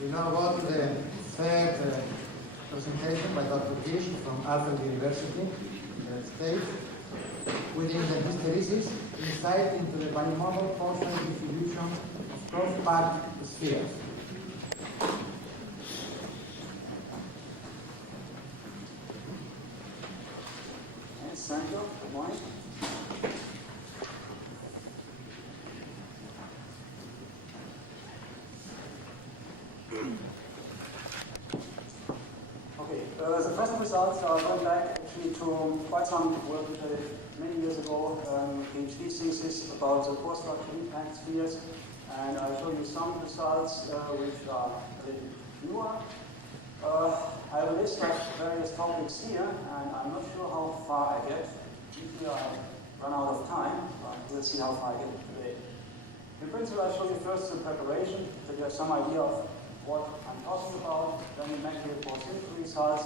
We now go to the third presentation by Dr. Giesche from Harvard University in the States, within the hysteresis, insight into the bimodal portion distribution of cross-packed spheres. Yes, thank you. Good morning. Okay, the present results are going back actually to quite some work we did many years ago, PhD thesis about the pore structure impact spheres, and I'll show you some results which are a little newer. I have a list of various topics here, and I'm not sure how far I get. Usually I run out of time, but we'll see how far I get today. In principle, I'll show you first the preparation, so you have some idea of what I'm talking about, then the material for simple results,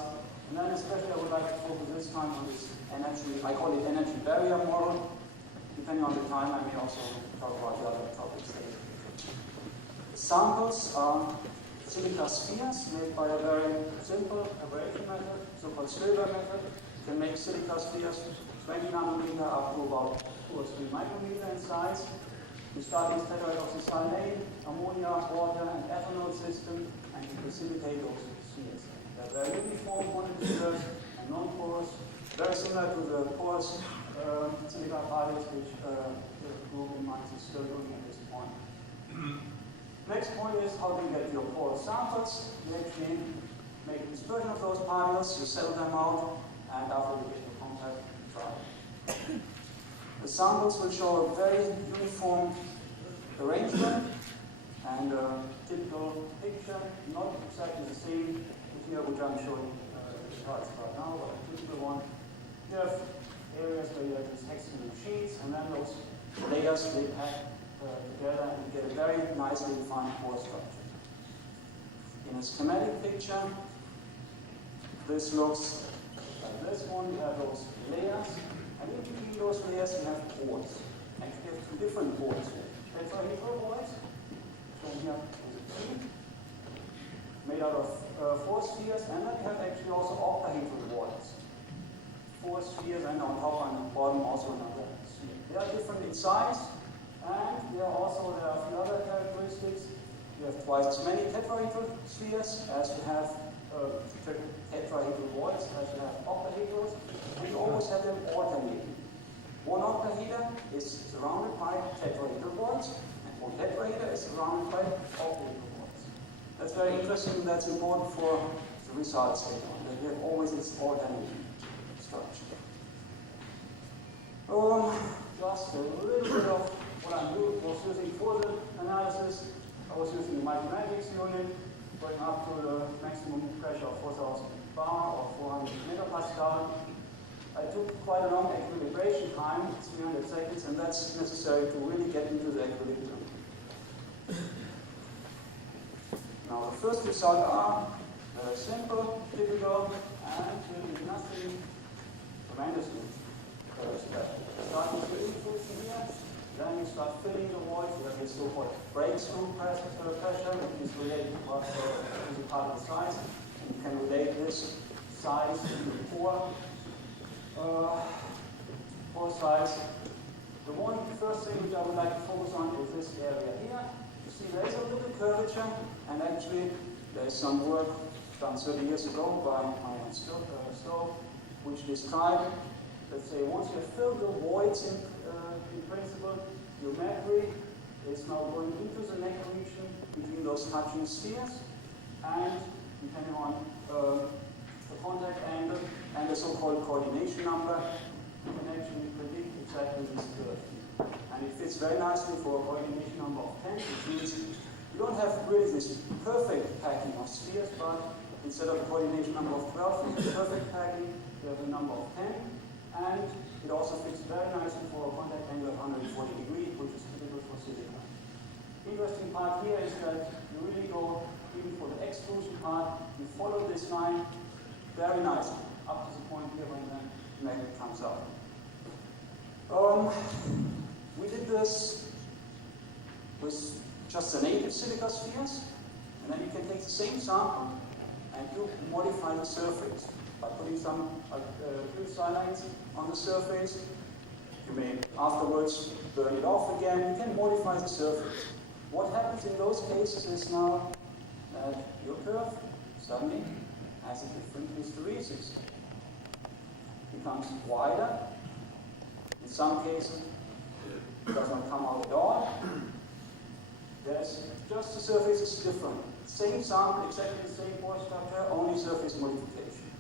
and then especially I would like to focus this time on this energy, I call it energy barrier model. Depending on the time, I may also talk about the other topics later. The samples are silica spheres made by a very simple preparation method, so-called silver method. You can make silica spheres 20 nanometer up to about 2 or 3 micrometer in size. You start with tetraoxycyanate, ammonia, water, and ethanol system, and you precipitate those spheres. They're very uniform monopoles and non-porous, very similar to the porous silica particles which the group in mind is still doing at this point. Next point is how do you get your porous samples? You actually make a dispersion of those particles, you settle them out, and after you get your contact, you try it. The samples will show a very uniform arrangement and a typical picture, not exactly the same here which I'm showing the charts right now, but a typical one. You have areas where you have these hexagonal sheets, and then those layers they pack together and you get a very nicely defined pore structure. In a schematic picture, this looks like this one. You have those layers. And in between those layers, you have pores. Actually, you have 2 different pores here. Tetrahedral voids, shown here with a T, made out of 4 spheres, and then you have actually also octahedral voids. 4 spheres, and on top and on the bottom also another sphere. They are different in size, and there are a few other characteristics. You have twice as many tetrahedral spheres as you have tetrahedral voids, as you have octahedrals, and you always have them alternating. One octahedra is surrounded by tetrahedral voids, and one tetrahedra is surrounded by octahedral voids. That's very interesting. That's important for the results later on, that you have always this alternating structure. Just a little bit of what I was using for the analysis. I was using the mathematics unit, going up to the maximum pressure of 4,000 bar or 400 megapascal. I took quite a long equilibration time, 300 seconds, and that's necessary to really get into the equilibrium. Now the first results are very simple, typical, and really nothing tremendously special. Start with the inclusion here, then you start filling the void. You have this so-called breakthrough pressure, which is related to the particle size, and you can relate this size to the pore size. The first thing which I would like to focus on is this area here. You see there's a little curvature, and actually there's some work done 30 years ago by my own Stowe, which described, let's say, once you have filled the voids in principle, your mercury is now going into the neck region between those touching spheres, and depending on the contact angle and the so-called coordination number, you can actually predict exactly this curve. And it fits very nicely for a coordination number of 10, which means you don't have really this perfect packing of spheres, but instead of a coordination number of 12, perfect packing, you have a number of 10, and it also fits very nicely for a contact angle of 140 degrees, which is typical for silica. Interesting part here is that you really go, even for the extrusion part, you follow this line very nicely, up to the point here when the magnet comes out. We did this with just the native silica spheres, And then you can take the same sample and you modify the surface by putting some pure silanes on the surface. You may afterwards burn it off again. You can modify the surface. What happens in those cases is now that your curve suddenly has a different hysteresis. It becomes wider. In some cases, it does not come out at all. There's just the surface is different. Same sample, exactly the same pore structure, only surface modification.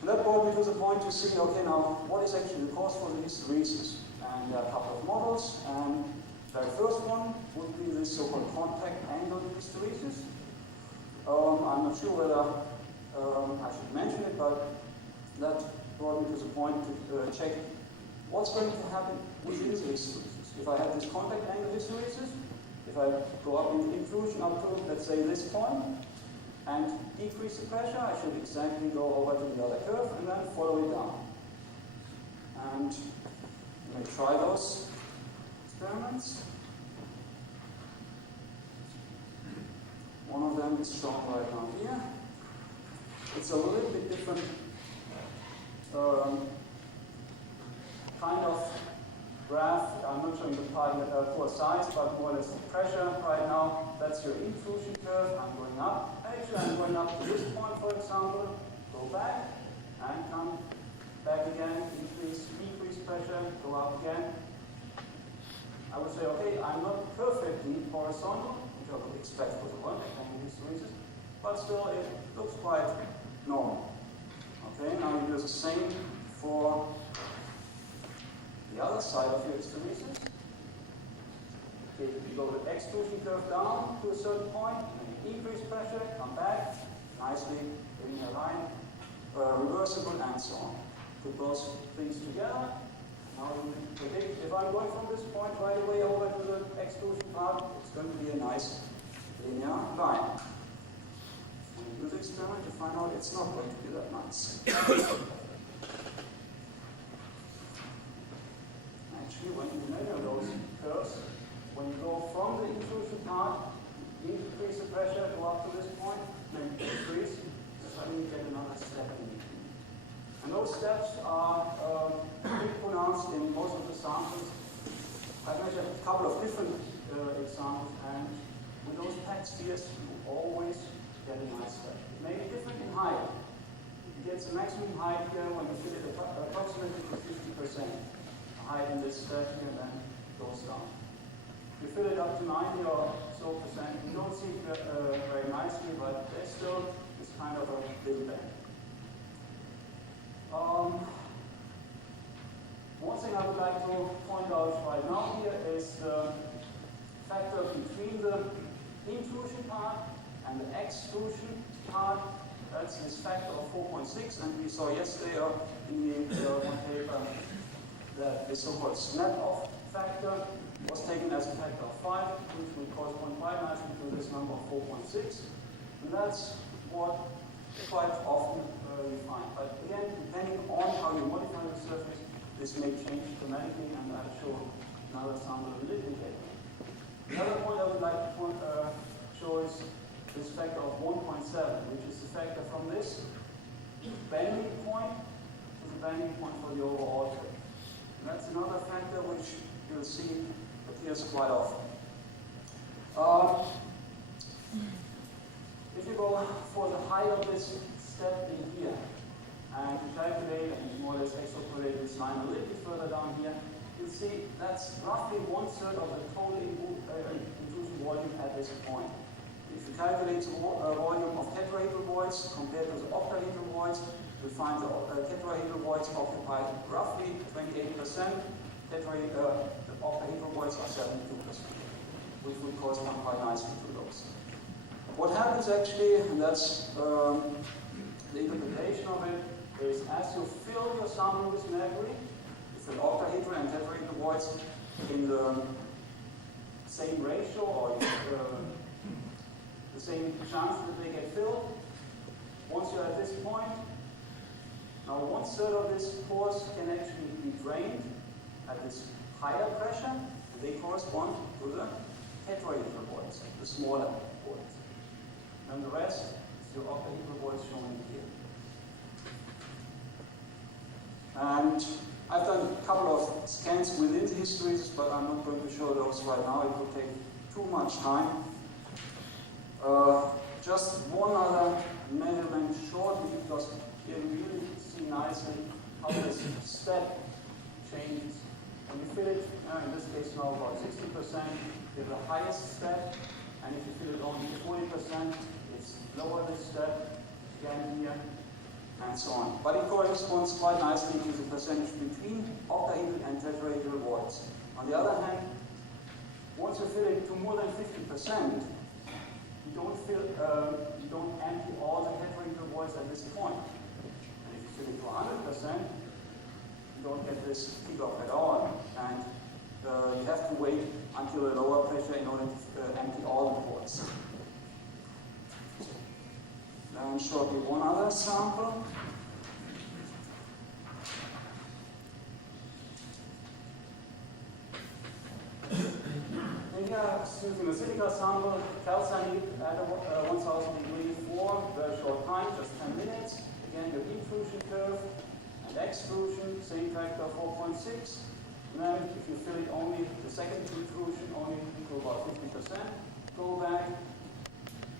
And that brought me to the point to see, okay, now what is actually the cause for the hysteresis? And there are a couple of models. And the very first one would be this so-called contact angle hysteresis. I'm not sure whether I should mention it, but that brought me to the point to check what's going to happen within the hysteresis. If I have this contact angle hysteresis, if I go up in intrusion up to, let's say, this point, and decrease the pressure, I should exactly go over to the other curve and then follow it down. And you may try those experiments. One of them is shown right now here. It's a little bit different kind of graph. I'm not showing the pore size, but more or less the pressure right now. That's your intrusion curve. I'm going up. Actually, I'm going up to this point, for example. Go back and come back again. Increase, decrease pressure. Go up again. I would say, okay, I'm not perfectly horizontal, which I would expect for the contact angle hysteresis, but still it looks quite normal. Okay, now you do the same for the other side of your hysteresis. Okay, you go the extrusion curve down to a certain point, and you increase pressure, come back, nicely in a line, reversible, and so on. Put those things together. Now you can predict if I'm going from this point right away over to the extrusion part, it's going to be a nice linear line. And you do the experiment to find out it's not going to be that nice. Actually, when you measure those curves, when you go from the intrusion part, increase the pressure, go up to this point, then decrease, suddenly you get another step in between. And those steps are pretty pronounced in most of the samples. I've measured a couple of different examples, and with those packed spheres, you always get a nice step. It may be different in height. It gets a maximum height here when you fill it approximately to 50%. Height in this step here, then goes down. You fill it up to 90 or so percent, you don't see it very nicely, but there's still this kind of a little bend. One thing I would like to point out right now here is the factor between the intrusion part and the extrusion part. That's this factor of 4.6, and we saw yesterday in the one paper that the so-called snap-off factor was taken as a factor of 5, which would correspond quite nicely to this number of 4.6. And that's what quite often you find. But again, depending on how you modify the surface, this may change dramatically, and I'll show another sample a little bit later. The other point I would like to show is this factor of 1.7, which is the factor from this bending point to the bending point for the overall curve. And that's another factor which you'll see appears quite often. If you go for the height of this step in here, and you calculate and more or less extrapolate this line a little bit further down here, you'll see that's roughly 1/3 of the total intrusion volume at this point. If you calculate the volume of tetrahedral voids compared to the octahedral voids, we find the tetrahedral voids occupy roughly 28%, the octahedral voids are 72%, which would correspond quite nicely to those. What happens actually, and that's the interpretation of it, is as you fill your sample with mercury, you fill octahedral and tetrahedral voids in the same ratio or the same chance that they get filled. Once you're at this point, now 1/3 of these pores can actually be drained at this higher pressure, and they correspond to the tetrahedral voids, the smaller voids. And the rest is your octahedral voids shown here. And I've done a couple of scans within the histories, but I'm not going to show those right now. It would take too much time. Just one other measurement shortly, because here we really see nicely how this step changes. When you fill it, in this case now about 60%, you have the highest step, and if you fill it only 40%, it's lower this step, again here, and so on. But it corresponds quite nicely to the percentage between octahedral and tetrahedral voids. On the other hand, once you fill it to more than 50%, you don't empty all the tetrahedral voids at this point. And if you fill it to 100%, you don't get this kick-off at all. And you have to wait until a lower pressure in order to empty all the voids. Then shortly one other sample. Here, using a silica sample, calcined at 1000 degree for a very short time, just 10 minutes. Again, your intrusion curve and extrusion, same factor 4.6. And then if you fill it only, the second intrusion only to about 50%, go back.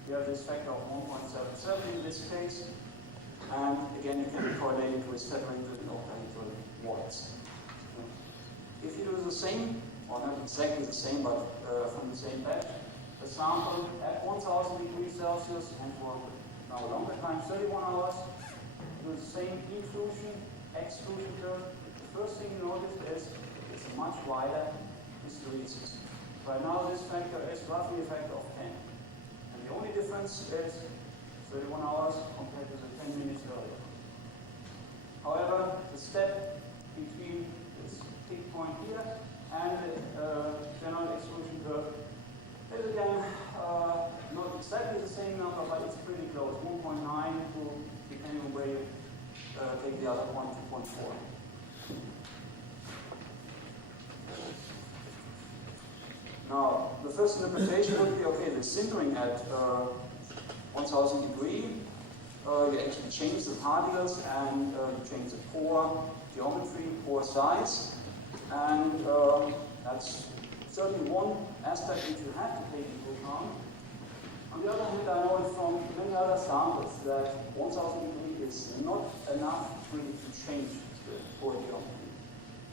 You have this factor of 1.77 in this case. And again, you can correlate it with tetrahedral and octahedral voids. If you do the same, or not exactly the same, but from the same batch, a sample at 1000 degrees Celsius and for now a longer time, 31 hours, do the same intrusion, extrusion curve. The first thing you notice is it's a much wider hysteresis. Right now this factor is roughly a factor of 10. And the only difference is 31 hours compared to the 10 minutes earlier. However, the step between this peak point here and the general exclusion curve is again not exactly the same number, but it's pretty close, 1.9 to, depending on where you take the other point, 2.4. Now, the first interpretation would be, okay, the sintering at 1000 degrees, you actually change the particles and you change the pore geometry, pore size. And that's certainly one aspect which you have to take into account. On the other hand, I know from many other samples that 1000 degrees is not enough really to change the pore geometry.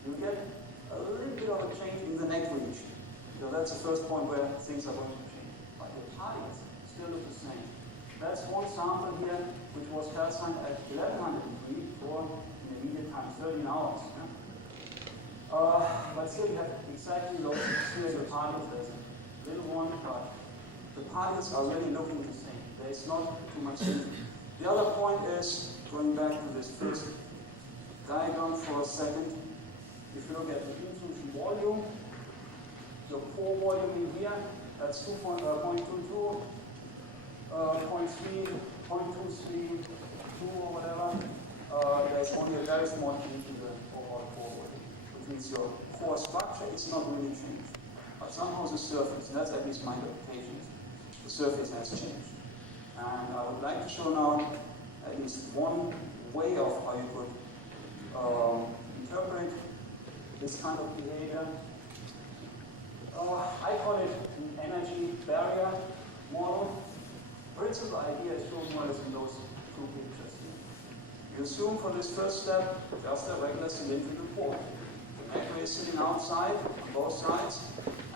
You get a little bit of a change in the neck region. So that's the first point where things are going to change. But the particles still look the same. That's one sample here, which was calcined at 1100 degrees for in the immediate time, 13 hours. Yeah? But still you have exactly those spherical particles. There's a little one, but the particles are really looking the same. There's not too much difference. The other point is, going back to this first diagram for a second, if you look at the intrusion volume, your pore volume in here, that's 0.22, 0.3, 0.23, 2 or whatever. There's only a very small change in the overall pore volume, which means your core structure is not really changed. But somehow the surface, that's at least my interpretation, the surface has changed. And I would like to show now at least one way of how you could interpret this kind of behavior. I call it an energy barrier model. The principal idea is shown more or less in those two pictures here. You assume for this first step just a regular cylindrical pore. The mercury is sitting outside on both sides,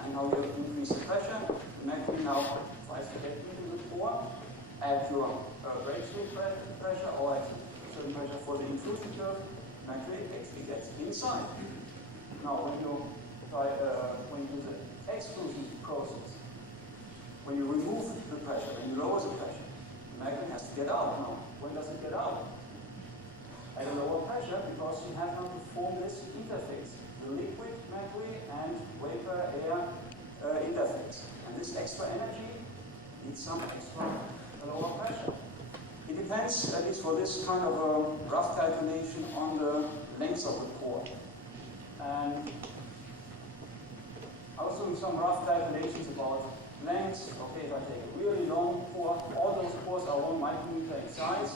and now you increase the pressure. The mercury now tries to get into the pore at your breakthrough pressure or at a certain pressure for the intrusion curve. Mercury actually gets inside. Now, when you do the exclusion process, when you remove the pressure, when you lower the pressure, the mercury has to get out. Now, when does it get out? At a lower pressure, because you have now to form this interface, the liquid mercury and vapor air interface. And this extra energy needs some extra lower pressure. It depends, at least for this kind of a rough calculation, on the length of the pore. And I was doing some rough calculations about lengths. Okay, if I take a really long pore, all those micrometer in size.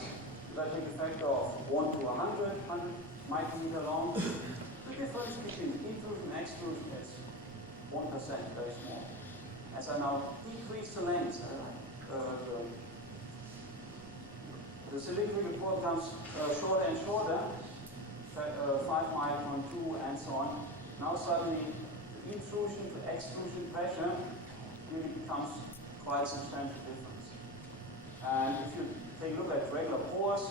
If I take a factor of 1 to 100, 100 micrometer long, the difference between intrusion and extrusion is 1%, very small. As I now decrease the length, the cylindrical pore becomes shorter and shorter, 5 micron, 2, and so on. Now suddenly the intrusion to extrusion pressure really becomes quite a substantial difference. And if you take a look at regular pores,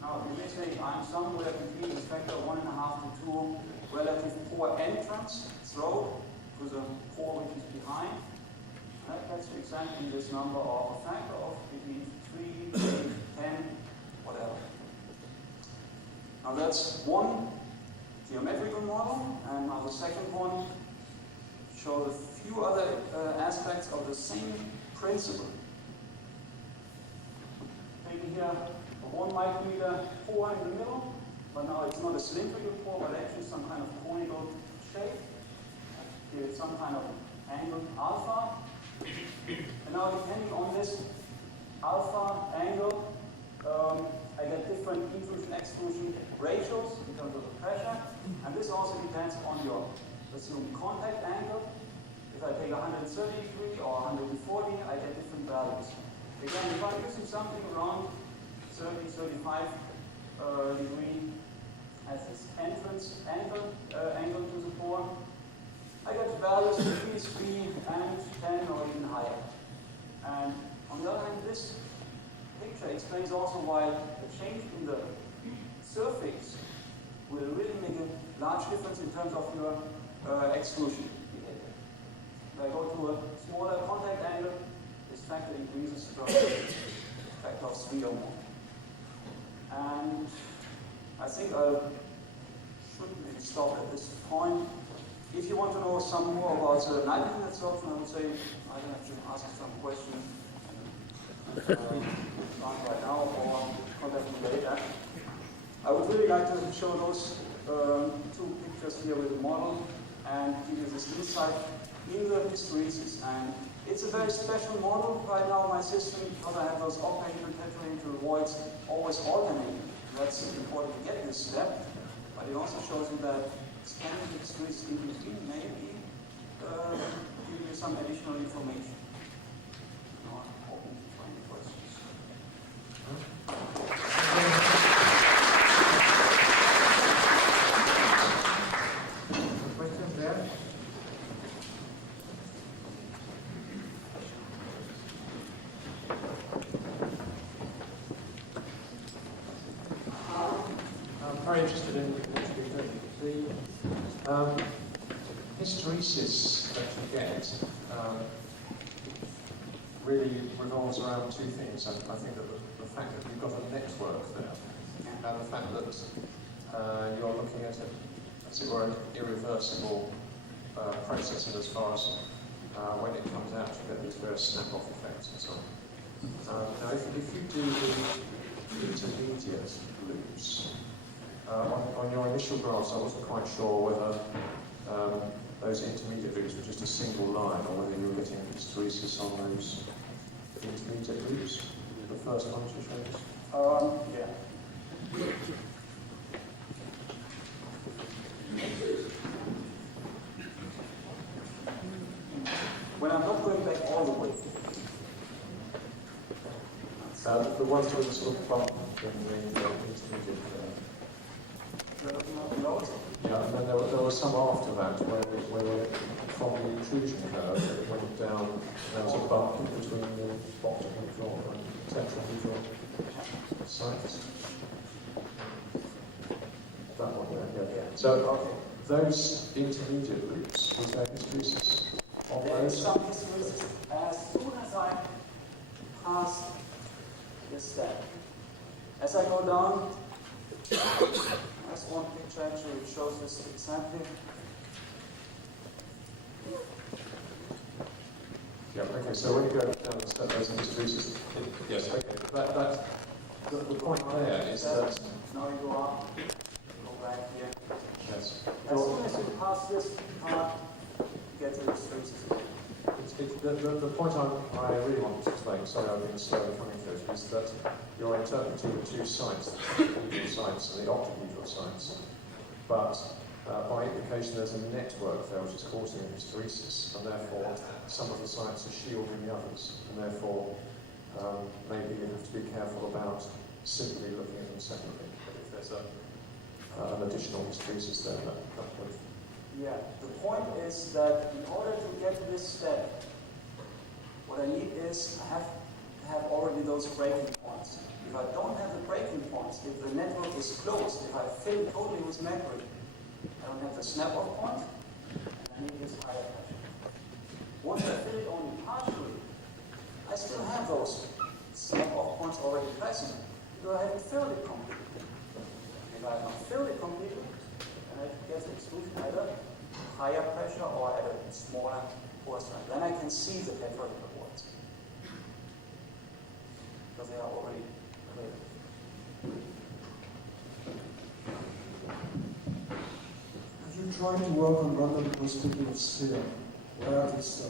now you may say I'm somewhere between the factor of 1.5 to 2 relative pore entrance, throat, to the pore which is behind. That gets you exactly this number of a factor of between 3, 8, 10, whatever. Now that's one geometrical model, and now the second one shows a few other aspects of the same principle. Taking here a 1 micrometer pore in the middle, but now it's not a cylindrical pore, but actually some kind of conical shape. Give it some kind of angle alpha. And now depending on this alpha angle, I get different intrusion-extrusion ratios in terms of the pressure. And this also depends on your assumed contact angle. If I take 130 degree or 140, I get different values. Again, if I'm using something around 30, 35 degree as this entrance angle to the pore, I get values between 3 and 10 or even higher. And on the other hand, this picture explains also why a change in the surface will really make a large difference in terms of your extrusion behavior. If I go to a smaller contact angle, this factor increases to a factor of 3 or more. And I think I should maybe stop at this point. If you want to know some more about nitrogen absorption, I would say I don't have to ask some questions right now or contact me later. I would really like to show those 2 pictures here with the model and give you this insight in the hysteresis. And it's a very special model right now in my system because I have those alternating perpetuating voids always alternating. That's important to get this step, but it also shows you that scanning the hysteresis in between maybe give you some additional information. I'm open for any questions. Questions there? I'm very interested in what you're doing. The hysteresis that you get really revolves around 2 things. I think that the fact that you've got a network there, and the fact that you're looking at it, as it were, an irreversible process in as far as when it comes out, you get these various snap-off effects and so on. Now, if you do the intermediate loops, on your initial graphs, I wasn't quite sure whether those intermediate loops were just a single line or whether you were getting hysteresis on those intermediate loops. The first ones you showed us? Yeah. When I'm not going back all the way. The ones with the sort of bump in the intermediate. Yeah, and then there was some after that where from the intrusion curve it went down. There was a bump between the octahedral and tetrahedral sites. That one there, yeah. So those intermediate loops, was there hysteresis on There is those? some hysteresis as soon as I pass this step. As I go down, that's one picture actually which shows this exactly. Yeah, okay, so when you go down the step, there's a hysteresis. Yes, okay. The point there is that... Now you go up, go back here. Yes. As soon as you pass this part, you get to hysteresis. The point I really wanted to explain showing, sorry I've been slowly coming through it, is that you're interpreting the two sites, the tetrahedral sites and the octahedral sites, but by implication there's a network there which is causing a hysteresis, and therefore some of the sites are shielding the others, and therefore maybe you have to be careful about simply looking at them separately. But if there's an additional hysteresis there, that would... Yeah, the point is that in order to get to this step, what I need is I have to have already those breaking points. If I don't have the breaking points, if the network is closed, if I fill it totally with mercury, I don't have the snap-off point, and I need this higher pressure. Once I fill it only partially, I still have those snap-off points already present, because I haven't filled it completely. If I have not filled it completely, then I get the extrusion either higher pressure or at a smaller pore strength. Then I can see the tetrahedral walls, because they are already clear. Have you tried to work on random cross-fitting of sphere, where this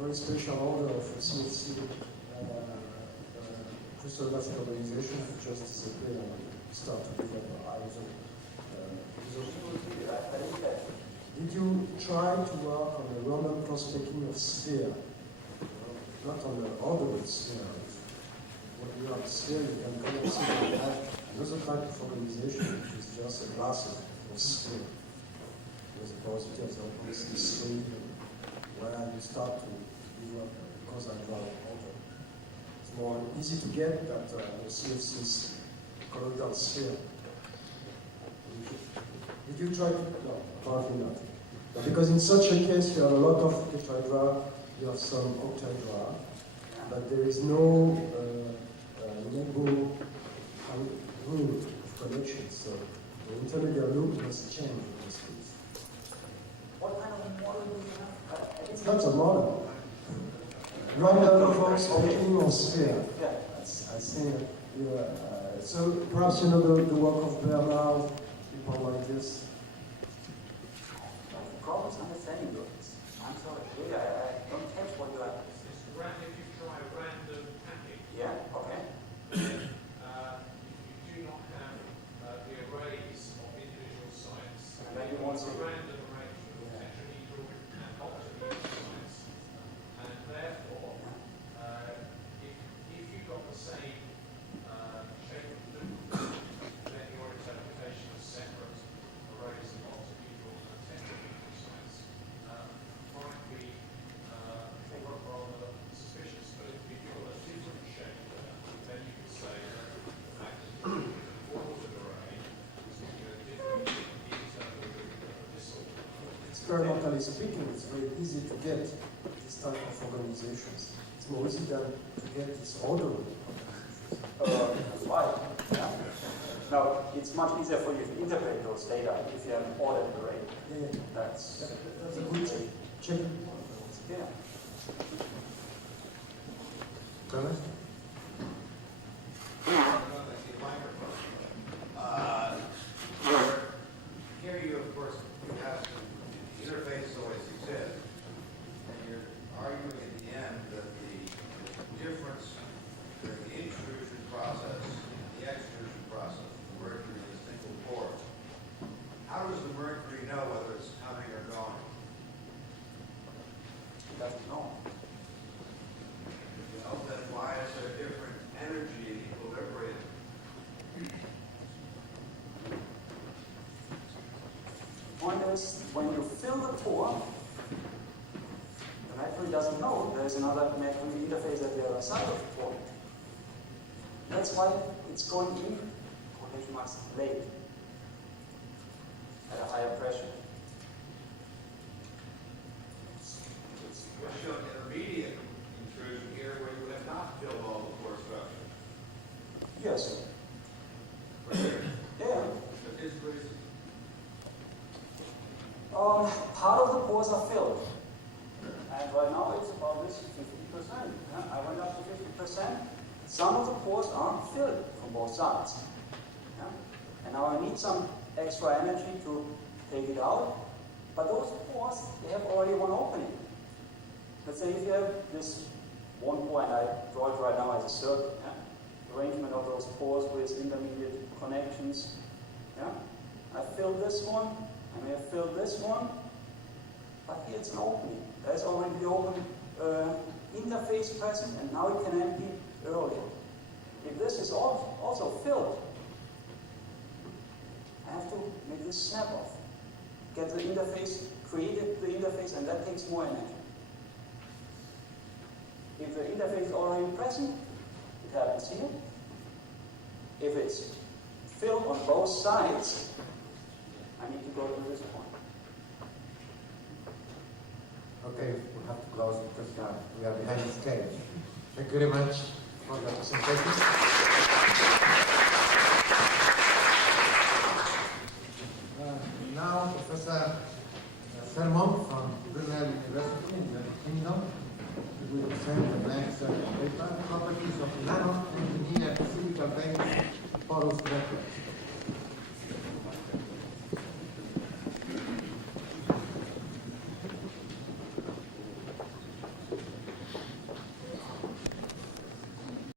very special order of CFC crystal graphic organization just disappear and start to develop iso? Did you try to work on a random cross-fitting of sphere? Not on the ordered sphere. When you have a sphere, you can come and see that you have another type of organization, which is just a glass of sphere. There's a porosity of the opacity sleeve, where you start to develop a cosahedral order. It's more easy to get that the CFC's colloidal sphere. Did you try to? No, apparently not. But because in such a case, you have a lot of tetrahedra, you have some octahedra, but there is no rule of connection. So the intermediate loop must change in this case. What kind of model do you have? It's not a model. Random cross-fitting or sphere. Yeah. I think so perhaps you know the work of Bernard, people like this. The problem is understanding those. I'm sorry, really, I don't catch what you are. If you try random packing, Yeah, okay. you do not have the arrays of individual sites. And then you won't see. A random arrangement of tetrahedral and octahedral sites. And therefore, if you've got the same shape of loop, then your interpretation of separate arrays of octahedral and tetrahedral sites might be rather suspicious. But if you've got a different shape, then you could say that the fact that the ordered array is giving you a different interpretation of this order. Experimentally speaking, it's very easy to get this type of organizations. It's more easy than to get this order. That's right. Yeah. Now, it's much easier for you to integrate those data if you have an ordered array. Yeah, That's that's a good check. yeah. Dennis? Here you, of course, you have some, the interface always exists, and you're arguing at the end that the difference during the intrusion process and the extrusion process of the mercury in a single pore. How does the mercury know whether it's coming or going? It doesn't know. You know, then why is there different energy equilibrium? The point is, when you fill the pore, the mercury doesn't know there's another mercury interface at the other side of the pore. That's why it's going in quotation marks late at a higher pressure. We're showing intermediate intrusion here where you have not filled all the pore structure. Yes. Right here. Yeah. But this was Part of the pores are filled. And right now it's about this 50%. Yeah? I went up to 50%. Some of the pores are filled from both sides. Yeah? And now I need some extra energy to take it out. But those pores, they have already one opening. Let's say if you have this one pore, and I draw it right now as a circle. Yeah? Arrangement of those pores with intermediate connections. Yeah? I fill this one, I may have filled this one, but here it's an opening. There's already the open interface present, and now it can empty earlier. If this is also filled, I have to make this snap off. Get the interface, create the interface, and that takes more energy. If the interface is already present, it happens here. If it's filled on both sides, I need to go to this point. Okay, we have to close because we are behind the stage. Thank you very much for the presentation. Now, Professor Fermont from Brunel University in the United Kingdom will present the next paper, Properties of Nano-Engineered Physical Base Porous Networks.